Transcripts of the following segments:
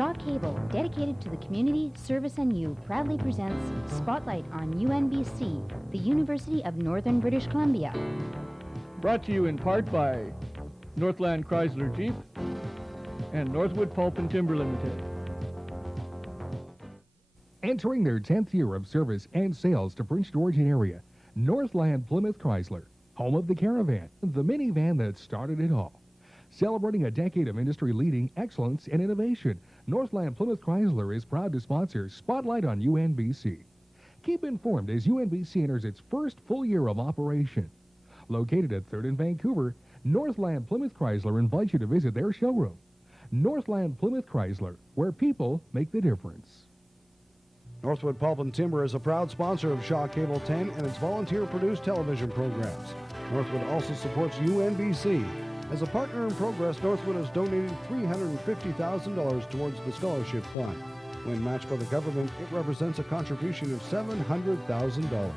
Shaw Cable, dedicated to the community, service, and you, proudly presents Spotlight on UNBC, the University of Northern British Columbia. Brought to you in part by Northland Chrysler Jeep and Northwood Pulp and Timber Limited. Entering their 10th year of service and sales to Prince Georgian area, Northland Plymouth Chrysler, home of the Caravan, the minivan that started it all. Celebrating a decade of industry-leading excellence and innovation, Northland Plymouth Chrysler is proud to sponsor Spotlight on UNBC. Keep informed as UNBC enters its first full year of operation. Located at 3rd and Vancouver, Northland Plymouth Chrysler invites you to visit their showroom. Northland Plymouth Chrysler, where people make the difference. Northwood Pulp and Timber is a proud sponsor of Shaw Cable 10 and its volunteer-produced television programs. Northwood also supports UNBC. As a partner in progress, Northwood has donated $350,000 towards the scholarship fund. When matched by the government, it represents a contribution of $700,000.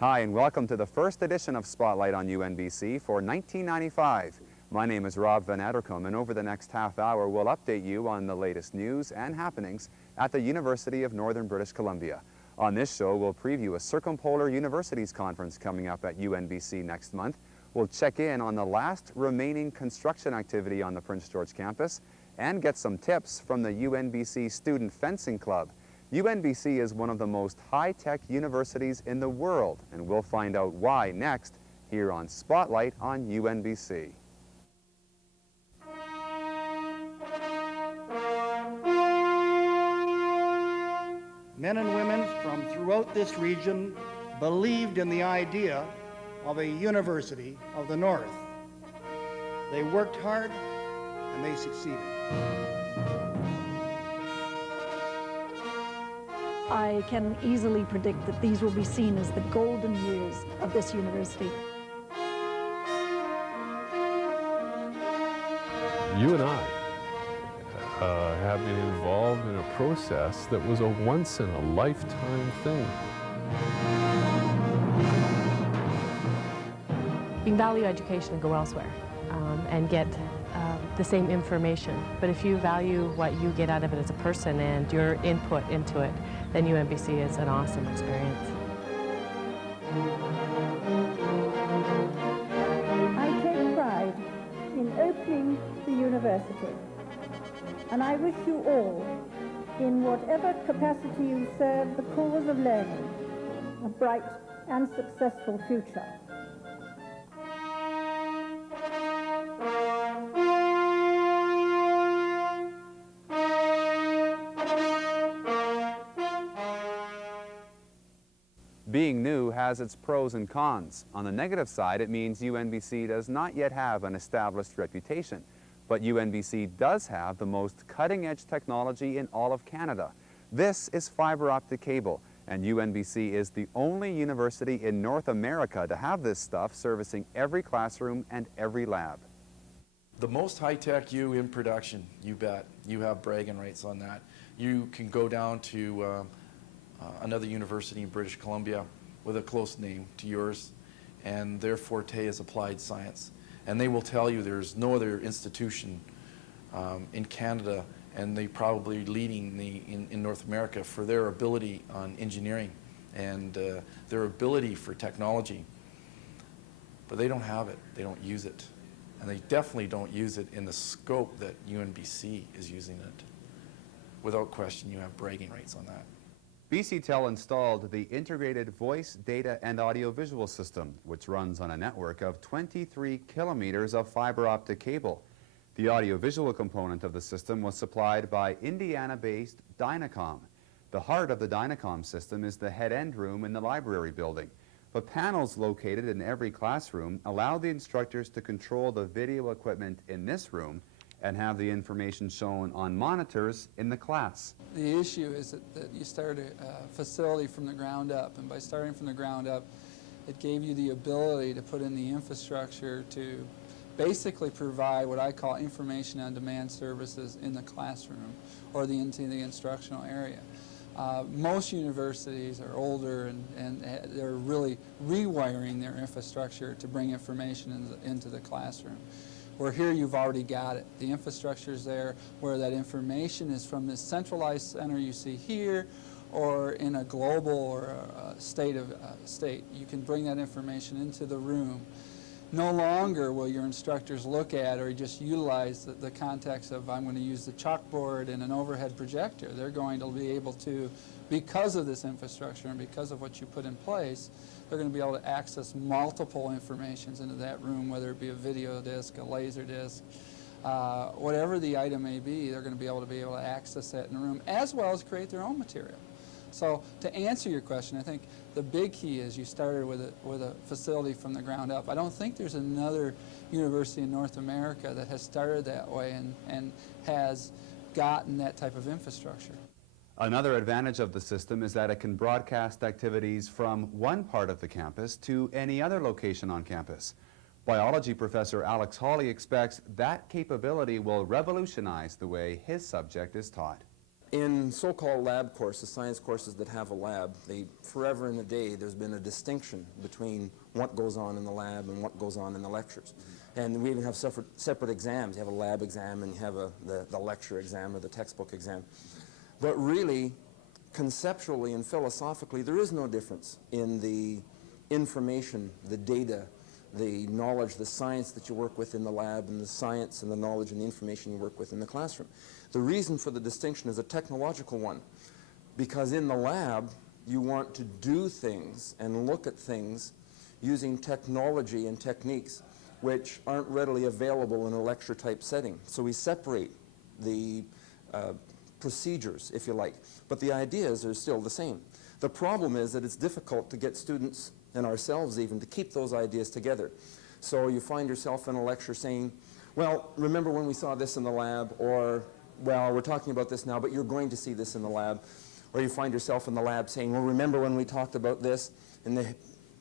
Hi, and welcome to the first edition of Spotlight on UNBC for 1995. My name is Rob Van Addercombe, and over the next half hour, we'll update you on the latest news and happenings at the University of Northern British Columbia. On this show, we'll preview a Circumpolar Universities conference coming up at UNBC next month. We'll check in on the last remaining construction activity on the Prince George campus and get some tips from the UNBC Student Fencing Club. UNBC is one of the most high-tech universities in the world, and we'll find out why next here on Spotlight on UNBC. Men and women from throughout this region believed in the idea of a University of the North. They worked hard and they succeeded. I can easily predict that these will be seen as the golden years of this university. You and I have been involved in a process that was a once-in-a-lifetime thing. You can value education and go elsewhere and get the same information. But if you value what you get out of it as a person and your input into it, then UNBC is an awesome experience. I take pride in opening the university, and I wish you all, in whatever capacity you serve the cause of learning, a bright and successful future. Being new has its pros and cons. On the negative side, it means UNBC does not yet have an established reputation. But UNBC does have the most cutting-edge technology in all of Canada. This is fiber optic cable, and UNBC is the only university in North America to have this stuff servicing every classroom and every lab. The most high-tech U in production, you bet. You have bragging rights on that. You can go down to another university in British Columbia with a close name to yours, and their forte is applied science. And they will tell you there's no other institution in Canada, and they probably leading in North America for their ability on engineering and their ability for technology. But they don't have it. They don't use it. And they definitely don't use it in the scope that UNBC is using it. Without question, you have bragging rights on that. BCTEL installed the Integrated Voice, Data, and Audio-Visual System, which runs on a network of 23 kilometers of fiber optic cable. The audio-visual component of the system was supplied by Indiana-based Dynacom. The heart of the Dynacom system is the head-end room in the library building. But panels located in every classroom allow the instructors to control the video equipment in this room and have the information shown on monitors in the class. The issue is that you start a facility from the ground up, and by starting from the ground up, it gave you the ability to put in the infrastructure to basically provide what I call information on demand services in the classroom or into the instructional area. Most universities are older and they're really rewiring their infrastructure to bring information into the classroom. Where here you've already got it. The infrastructure is there, where that information is from this centralized center you see here, or in a global or a state. You can bring that information into the room. No longer will your instructors look at or just utilize the context of, I'm going to use the chalkboard and an overhead projector. They're going to be able to, because of this infrastructure and because of what you put in place, they're going to be able to access multiple informations into that room, whether it be a video disc, a laser disc, whatever the item may be, they're going to be able to access that in the room, as well as create their own material. So to answer your question, I think the big key is you started with a facility from the ground up. I don't think there's another university in North America that has started that way and has gotten that type of infrastructure. Another advantage of the system is that it can broadcast activities from one part of the campus to any other location on campus. Biology professor Alex Hawley expects that capability will revolutionize the way his subject is taught. In so-called lab courses, science courses that have a lab, forever and a day there's been a distinction between what goes on in the lab and what goes on in the lectures. And we even have separate exams. You have a lab exam and you have the lecture exam or the textbook exam. But really, conceptually and philosophically, there is no difference in the information, the data, the knowledge, the science that you work with in the lab, and the science and the knowledge and the information you work with in the classroom. The reason for the distinction is a technological one, because in the lab you want to do things and look at things using technology and techniques which aren't readily available in a lecture type setting. So we separate the procedures, if you like, but the ideas are still the same. The problem is that it's difficult to get students and ourselves even to keep those ideas together. So you find yourself in a lecture saying, well, remember when we saw this in the lab, or well, we're talking about this now, but you're going to see this in the lab. Or you find yourself in the lab saying, well, remember when we talked about this, and the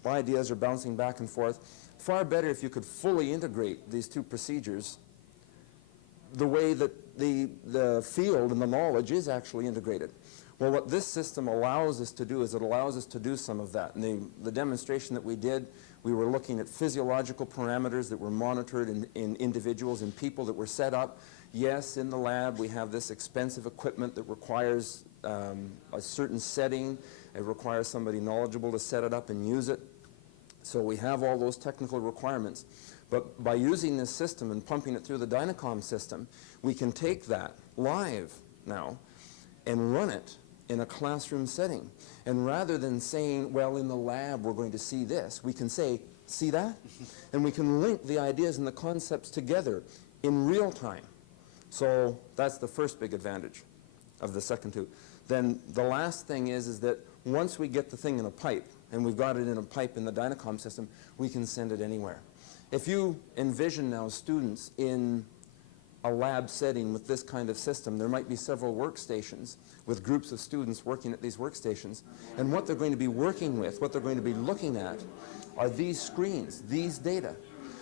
ideas are bouncing back and forth. Far better if you could fully integrate these two procedures the way that the field and the knowledge is actually integrated. Well, what this system allows us to do is it allows us to do some of that. And the demonstration that we did, we were looking at physiological parameters that were monitored in individuals and people that were set up. Yes, in the lab we have this expensive equipment that requires a certain setting. It requires somebody knowledgeable to set it up and use it. So we have all those technical requirements. But by using this system and pumping it through the Dynacom system, we can take that live now and run it in a classroom setting. And rather than saying, well, in the lab we're going to see this, we can say, see that? And we can link the ideas and the concepts together in real time. So that's the first big advantage of the second two. Then the last thing is that once we get the thing in a pipe, and we've got it in a pipe in the Dynacom system, we can send it anywhere. If you envision now students in a lab setting with this kind of system, there might be several workstations with groups of students working at these workstations, and what they're going to be working with, what they're going to be looking at, are these screens, these data.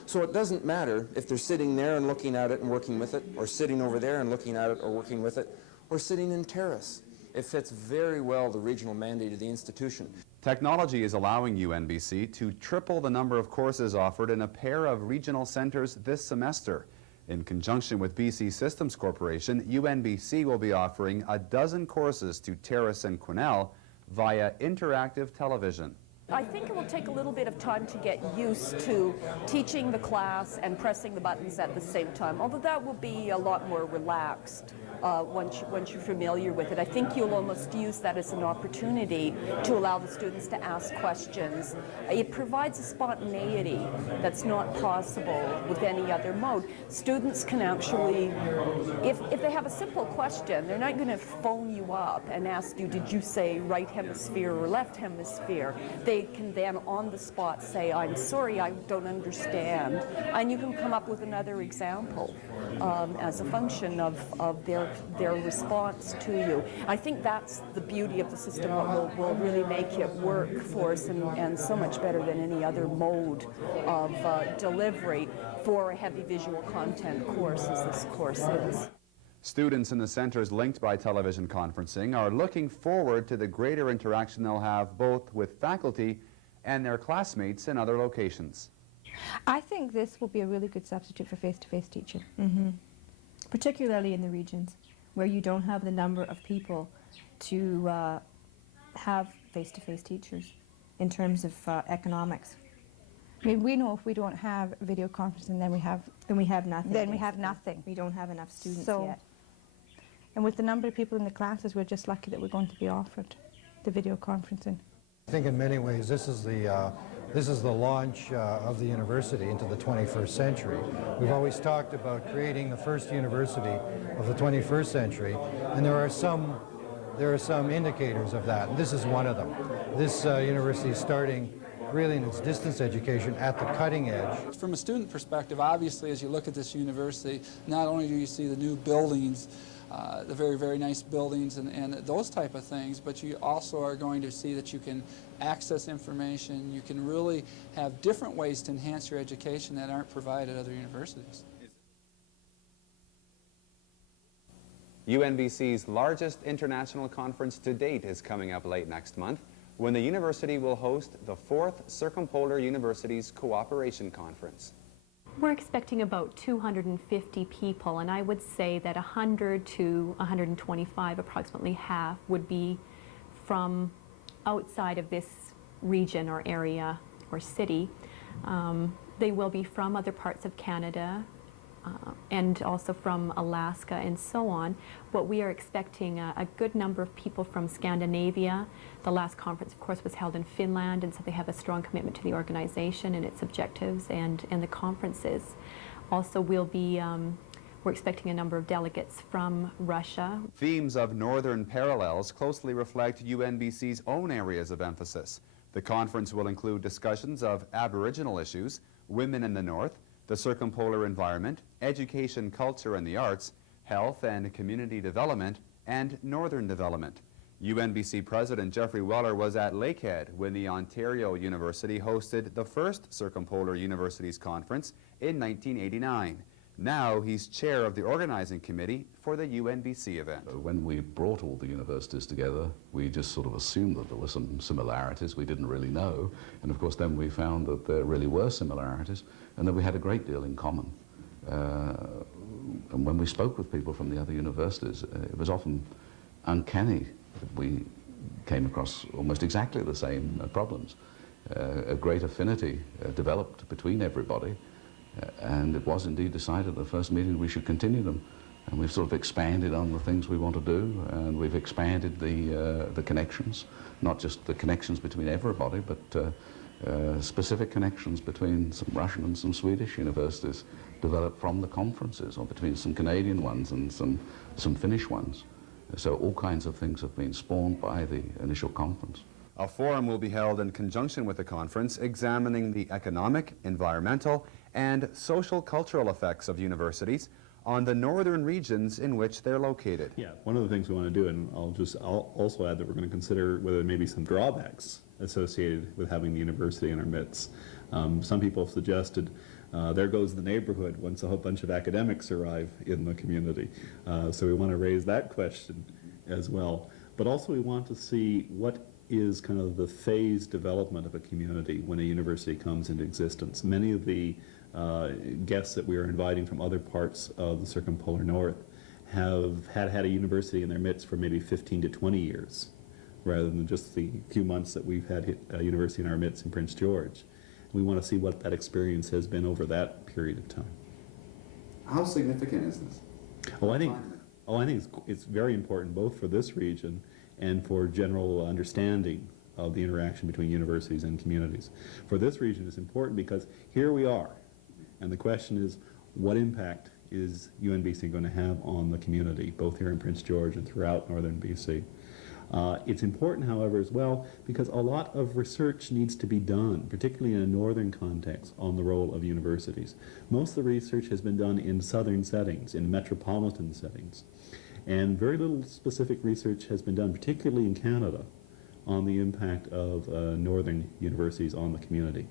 So it doesn't matter if they're sitting there and looking at it and working with it, or sitting over there and looking at it or working with it, or sitting in terrace. It fits very well the regional mandate of the institution. Technology is allowing UNBC to triple the number of courses offered in a pair of regional centers this semester. In conjunction with BC Systems Corporation, UNBC will be offering 12 courses to Terrace and Quesnel via interactive television. I think it will take a little bit of time to get used to teaching the class and pressing the buttons at the same time, although that will be a lot more relaxed once you're familiar with it. I think you'll almost use that as an opportunity to allow the students to ask questions. It provides a spontaneity that's not possible with any other mode. Students can actually, if they have a simple question, they're not going to phone you up and ask you, did you say right hemisphere or left hemisphere? They can then on the spot say, I'm sorry, I don't understand. And you can come up with another example as a function of their response to you. I think that's the beauty of the system that will really make it work for us and so much better than any other mode of delivery for a heavy visual content course as this course is. Students in the centers linked by television conferencing are looking forward to the greater interaction they'll have both with faculty and their classmates in other locations. I think this will be a really good substitute for face-to-face teaching. Particularly in the regions where you don't have the number of people to have face-to-face teachers in terms of economics. I mean, we know if we don't have video conferencing, then we have nothing. Then we have nothing. We don't have enough students So, yet. and with the number of people in the classes, we're just lucky that we're going to be offered the video conferencing. I think in many ways this is the launch of the university into the 21st century. We've always talked about creating the first university of the 21st century, and there are some indicators of that, and this is one of them. This university is starting really in its distance education at the cutting edge. From a student perspective, obviously, as you look at this university, not only do you see the new buildings, the very, very nice buildings and those type of things, but you also are going to see that you can access information. You can really have different ways to enhance your education that aren't provided at other universities. UNBC's largest international conference to date is coming up late next month, when the university will host the 4th Circumpolar Universities Cooperation Conference. We're expecting about 250 people, and I would say that 100 to 125, approximately half, would be from outside of this region or area or city. They will be from other parts of Canada and also from Alaska and so on. But we are expecting a good number of people from Scandinavia. The last conference, of course, was held in Finland, and so they have a strong commitment to the organization and its objectives and the conferences. Also, we're expecting a number of delegates from Russia. Themes of northern parallels closely reflect UNBC's own areas of emphasis. The conference will include discussions of Aboriginal issues, women in the North, the circumpolar environment, education, culture, and the arts, health and community development, and northern development. UNBC President Geoffrey Weller was at Lakehead when the Ontario University hosted the first Circumpolar Universities Conference in 1989. Now he's chair of the organizing committee for the UNBC event. When we brought all the universities together, we just sort of assumed that there were some similarities we didn't really know. And of course then we found that there really were similarities and that we had a great deal in common. And when we spoke with people from the other universities, it was often uncanny that we came across almost exactly the same problems. A great affinity developed between everybody. And it was indeed decided at the first meeting we should continue them. And we've sort of expanded on the things we want to do, and we've expanded the connections, not just the connections between everybody, but specific connections between some Russian and some Swedish universities developed from the conferences, or between some Canadian ones and some Finnish ones. So all kinds of things have been spawned by the initial conference. A forum will be held in conjunction with the conference examining the economic, environmental, and social cultural effects of universities on the northern regions in which they're located. Yeah, one of the things we want to do, and I'll also add that we're going to consider whether there may be some drawbacks associated with having the university in our midst. Some people have suggested there goes the neighborhood once a whole bunch of academics arrive in the community. So we want to raise that question as well. But also we want to see what is kind of the phased development of a community when a university comes into existence. Many of the guests that we are inviting from other parts of the circumpolar north have had a university in their midst for maybe 15 to 20 years, rather than just the few months that we've had a university in our midst in Prince George. We want to see what that experience has been over that period of time. How significant is this? I think it's very important both for this region and for general understanding of the interaction between universities and communities. For this region, it's important because here we are, and the question is, what impact is UNBC going to have on the community, both here in Prince George and throughout northern BC? It's important, however, as well, because a lot of research needs to be done, particularly in a northern context, on the role of universities. Most of the research has been done in southern settings, in metropolitan settings. And very little specific research has been done, particularly in Canada, on the impact of northern universities on the community.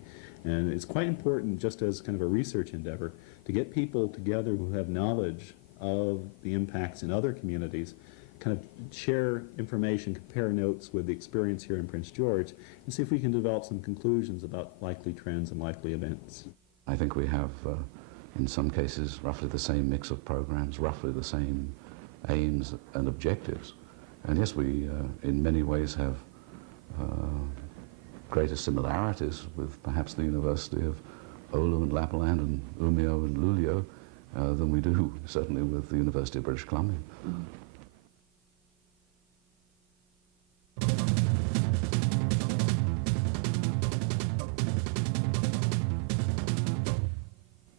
And it's quite important, just as kind of a research endeavor, to get people together who have knowledge of the impacts in other communities, kind of share information, compare notes with the experience here in Prince George, and see if we can develop some conclusions about likely trends and likely events. I think we have, in some cases, roughly the same mix of programs, roughly the same aims and objectives. And yes, we, in many ways, have greater similarities with perhaps the University of Oulu and Lapland and Umeå and Luleå than we do, certainly, with the University of British Columbia.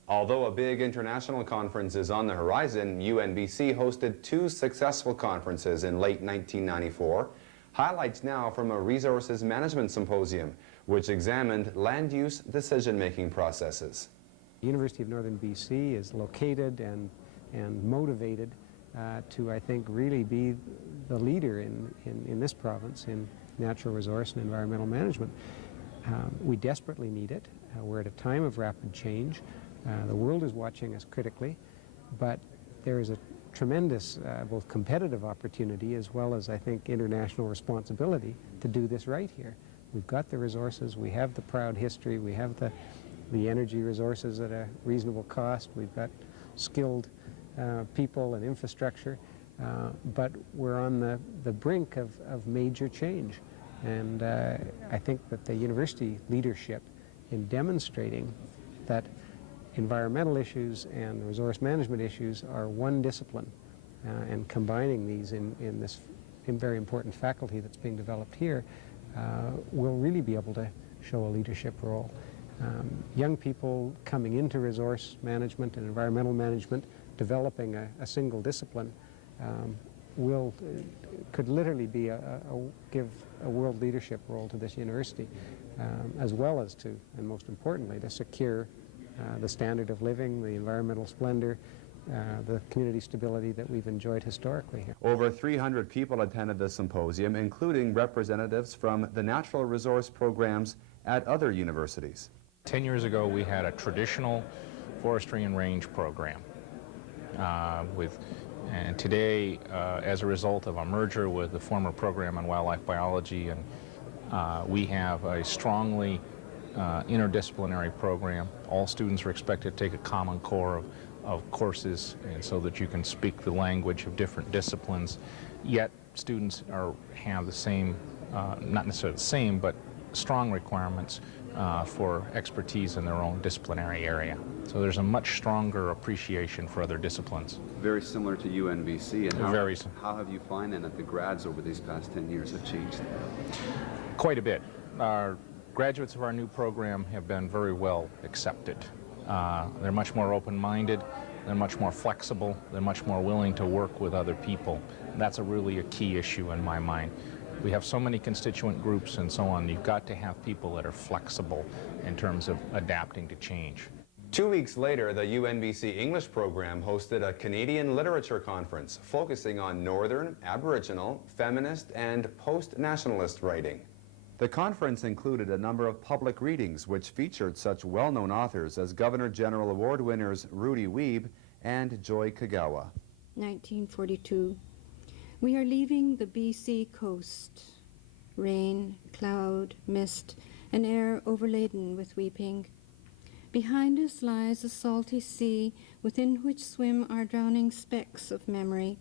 Although a big international conference is on the horizon, UNBC hosted 2 successful conferences in late 1994. Highlights now from a resources management symposium, which examined land use decision-making processes. The University of Northern BC is located and motivated to, I think, really be the leader in this province in natural resource and environmental management. We desperately need it. We're at a time of rapid change. The world is watching us critically, but there is a tremendous both competitive opportunity as well as, I think, international responsibility to do this right here. We've got the resources, we have the proud history, we have the energy resources at a reasonable cost, we've got skilled people and infrastructure, but we're on the brink of major change. And I think that the university leadership in demonstrating that environmental issues and resource management issues are one discipline, and combining these in this very important faculty that's being developed here will really be able to show a leadership role. Young people coming into resource management and environmental management, developing a single discipline, could literally be give a world leadership role to this university, as well as to, and most importantly, to secure the standard of living, the environmental splendor, the community stability that we've enjoyed historically here. Over 300 people attended the symposium, including representatives from the natural resource programs at other universities. 10 years ago, we had a traditional forestry and range program. And today, as a result of a merger with the former program on wildlife biology, and we have a strongly interdisciplinary program. All students are expected to take a common core of courses, and so that you can speak the language of different disciplines. Yet students have the same, not necessarily the same, but strong requirements for expertise in their own disciplinary area. So there's a much stronger appreciation for other disciplines. Very similar to UNBC, and how have you found then that the grads over these past 10 years have changed? Quite a bit. Our graduates of our new program have been very well accepted. They're much more open-minded, they're much more flexible, they're much more willing to work with other people. And that's really a key issue in my mind. We have so many constituent groups and so on. You've got to have people that are flexible in terms of adapting to change. 2 weeks later, the UNBC English program hosted a Canadian literature conference focusing on Northern, Aboriginal, feminist, and post-nationalist writing. The conference included a number of public readings which featured such well-known authors as Governor General Award winners Rudy Wiebe and Joy Kogawa. 1942. We are leaving the BC coast. Rain, cloud, mist, an air overladen with weeping. Behind us lies a salty sea within which swim our drowning specks of memory,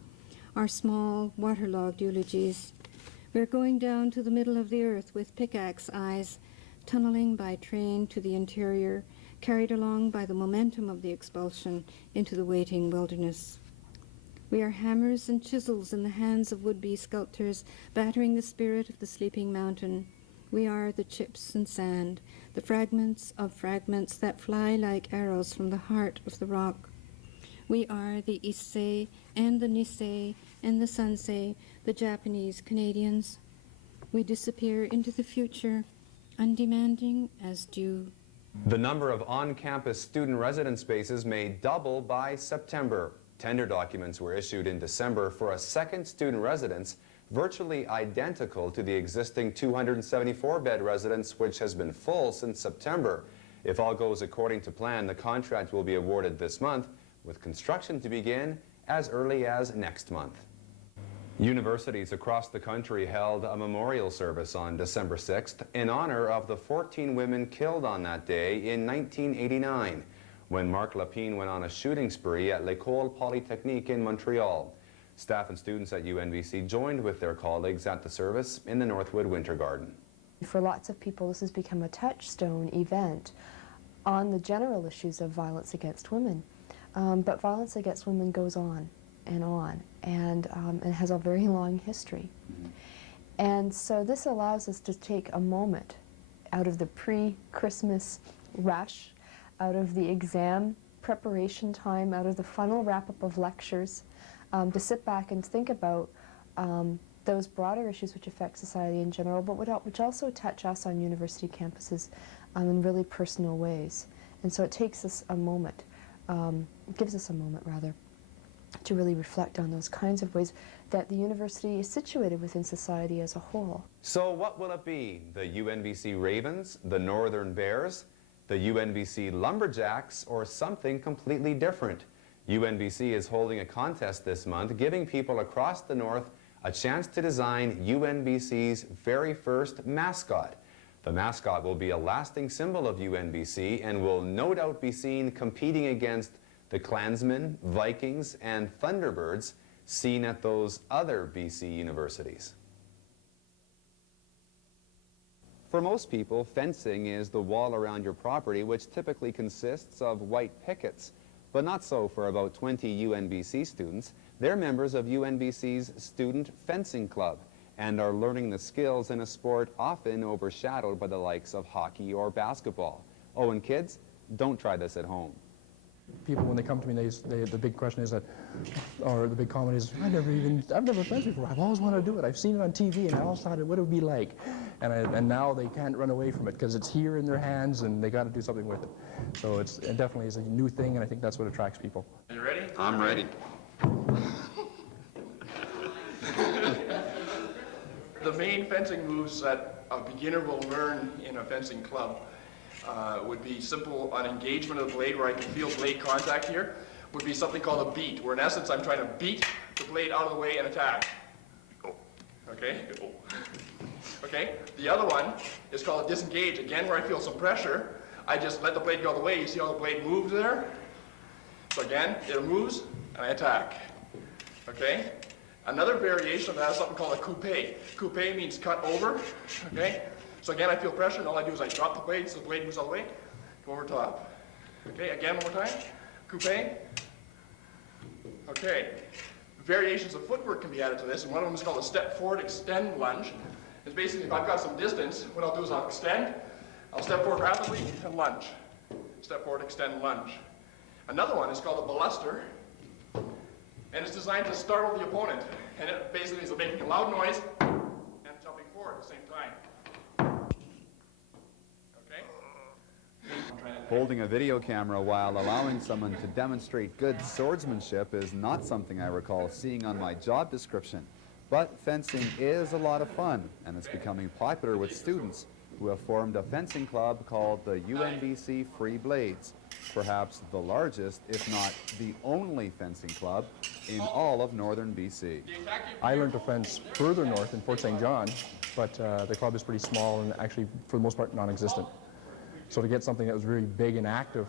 our small, waterlogged eulogies. We're going down to the middle of the earth with pickaxe eyes, tunneling by train to the interior, carried along by the momentum of the expulsion into the waiting wilderness. We are hammers and chisels in the hands of would-be sculptors, battering the spirit of the sleeping mountain. We are the chips and sand, the fragments of fragments that fly like arrows from the heart of the rock. We are the Issei and the Nisei and the Sansei, the Japanese Canadians. We disappear into the future, undemanding as dew. The number of on-campus student residence spaces may double by September. Tender documents were issued in December for a second student residence, virtually identical to the existing 274-bed residence, which has been full since September. If all goes according to plan, the contract will be awarded this month, with construction to begin as early as next month. Universities across the country held a memorial service on December 6th in honor of the 14 women killed on that day in 1989 when Marc Lapine went on a shooting spree at l'École Polytechnique in Montreal. Staff and students at UNBC joined with their colleagues at the service in the Northwood Winter Garden. For lots of people, this has become a touchstone event on the general issues of violence against women. But violence against women goes on, and it has a very long history. And so this allows us to take a moment out of the pre-Christmas rush, out of the exam preparation time, out of the final wrap-up of lectures, to sit back and think about those broader issues which affect society in general, but which also touch us on university campuses in really personal ways. And so it takes us a moment, gives us a moment rather, to really reflect on those kinds of ways that the university is situated within society as a whole. So what will it be? The UNBC Ravens, the Northern Bears, the UNBC Lumberjacks, or something completely different? UNBC is holding a contest this month, giving people across the North a chance to design UNBC's very first mascot. The mascot will be a lasting symbol of UNBC and will no doubt be seen competing against the Klansmen, Vikings, and Thunderbirds seen at those other BC universities. For most people, fencing is the wall around your property, which typically consists of white pickets. But not so for about 20 UNBC students. They're members of UNBC's Student Fencing Club and are learning the skills in a sport often overshadowed by the likes of hockey or basketball. Oh, and kids, don't try this at home. People, when they come to me, the big question is that, or the big comment is, I've never fenced before. I've always wanted to do it. I've seen it on TV, and I always thought what it would be like. And now they can't run away from it because it's here in their hands, and they got to do something with it. So it definitely is a new thing, and I think that's what attracts people. Are you ready? I'm ready. The main fencing moves that a beginner will learn in a fencing club would be simple on engagement of the blade, where I can feel blade contact here, would be something called a beat, where in essence I'm trying to beat the blade out of the way and attack. Okay? Okay? The other one is called a disengage, again where I feel some pressure. I just let the blade go the way. You see how the blade moves there? So again, it moves and I attack. Okay? Another variation of that is something called a coupe. Coupe means cut over. Okay? So again, I feel pressure, and all I do is I drop the blade so the blade moves all the way, go over top. Okay, again, one more time. Coupe. Okay. Variations of footwork can be added to this, and one of them is called a step forward extend lunge. It's basically, if I've got some distance, what I'll do is I'll extend, I'll step forward rapidly, and lunge. Step forward, extend, lunge. Another one is called a baluster, and it's designed to startle the opponent. And it basically is making a loud noise and jumping forward at the same time. Holding a video camera while allowing someone to demonstrate good swordsmanship is not something I recall seeing on my job description. But fencing is a lot of fun, and it's becoming popular with students who have formed a fencing club called the UNBC Free Blades, perhaps the largest, if not the only fencing club in all of northern BC. I learned to fence further north in Fort St. John, but the club is pretty small and actually, for the most part, non-existent. So to get something that was really big and active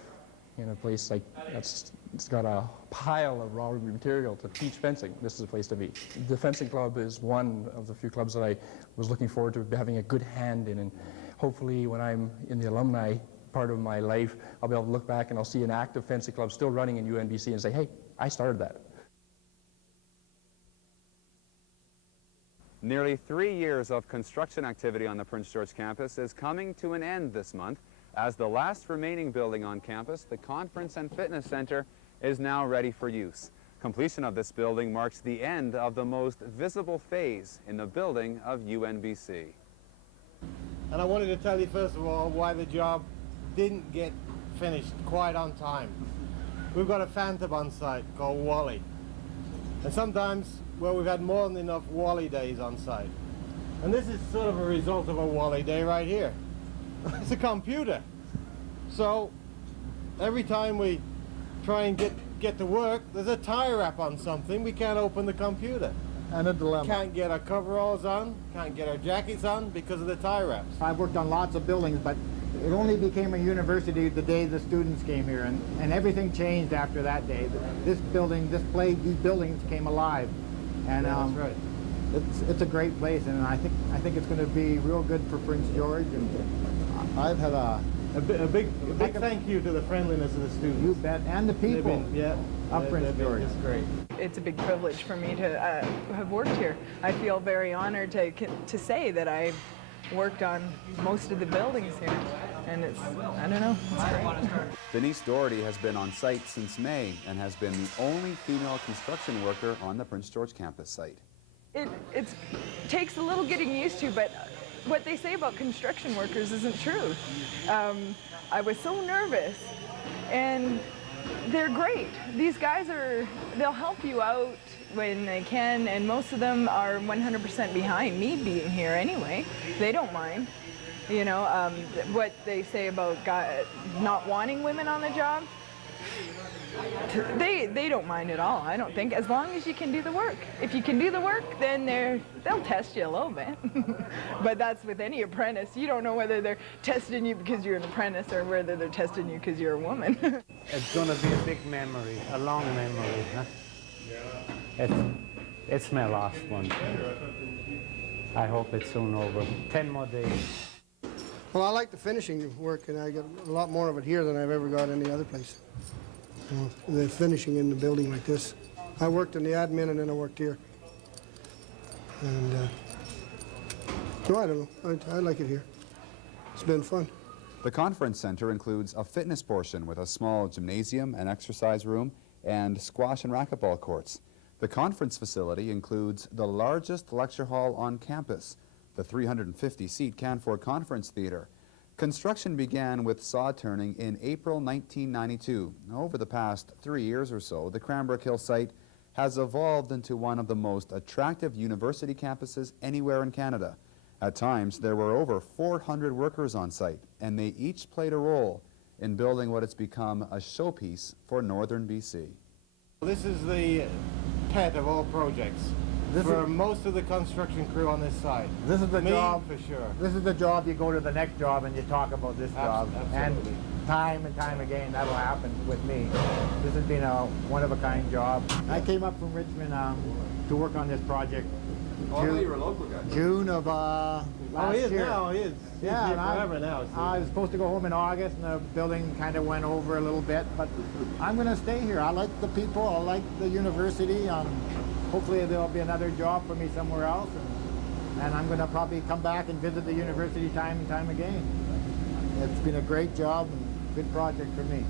in a place like it's got a pile of raw material to teach fencing, this is a place to be. The fencing club is one of the few clubs that I was looking forward to having a good hand in, and hopefully when I'm in the alumni part of my life, I'll be able to look back and I'll see an active fencing club still running in UNBC and say, hey, I started that. Nearly 3 years of construction activity on the Prince George campus is coming to an end this month, as the last remaining building on campus, the Conference and Fitness Center, is now ready for use. Completion of this building marks the end of the most visible phase in the building of UNBC. And I wanted to tell you first of all why the job didn't get finished quite on time. We've got a phantom on site called Wally. And sometimes, well, we've had more than enough Wally days on site. And this is sort of a result of a Wally day right here. It's a computer. So every time we try and get to work, there's a tie wrap on something. We can't open the computer. and a dilemma. Can't get our coveralls on, can't get our jackets on because of the tie wraps. I've worked on lots of buildings, but it only became a university the day the students came here, and everything changed after that day. This building, these buildings came alive, and yeah, that's right. It's a great place, and I think it's going to be real good for Prince George. And I've had a big thank you to the friendliness of the students. You bet, and the people. Of Prince George. It's great. It's a big privilege for me to have worked here. I feel very honored to say that I've worked on most of the buildings here, and it's, I don't know, it's great. Denise Doherty has been on site since May and has been the only female construction worker on the Prince George campus site. It takes a little getting used to, but what they say about construction workers isn't true. I was so nervous, and they're great. These guys they'll help you out when they can, and most of them are 100% behind me being here anyway. They don't mind. You know, what they say about not wanting women on the job, they don't mind at all, I don't think, as long as you can do the work. If you can do the work, then they'll test you a little bit. But that's with any apprentice. You don't know whether they're testing you because you're an apprentice or whether they're testing you because you're a woman. It's going to be a big memory, a long memory. Huh? It's my last one. I hope it's soon over. 10 more days. Well, I like the finishing work, and I get a lot more of it here than I've ever got any other place. The finishing in the building like this. I worked in the admin, and then I worked here. And no, I don't know. I like it here. It's been fun. The conference center includes a fitness portion with a small gymnasium, an exercise room, and squash and racquetball courts. The conference facility includes the largest lecture hall on campus, the 350-seat Canfor Conference Theater. Construction began with saw turning in April 1992. Over the past 3 years or so, the Cranbrook Hill site has evolved into one of the most attractive university campuses anywhere in Canada. At times, there were over 400 workers on site, and they each played a role in building what has become a showpiece for northern BC. This is the pet of all projects. For most of the construction crew on this side. This is the job, for sure. This is the job, you go to the next job and you talk about this job. Absolutely. And time again, that'll happen with me. This has been a one-of-a-kind job. I came up from Richmond to work on this project. You're a local guy. June of last year. Now, he is. He's Yeah, here forever now. So. I was supposed to go home in August, and the building kind of went over a little bit, but I'm going to stay here. I like the people, I like the university. Hopefully there'll be another job for me somewhere else, and I'm going to probably come back and visit the university time and time again. It's been a great job and good project for me.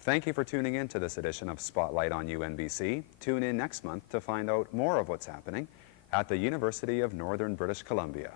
Thank you for tuning in to this edition of Spotlight on UNBC. Tune in next month to find out more of what's happening at the University of Northern British Columbia.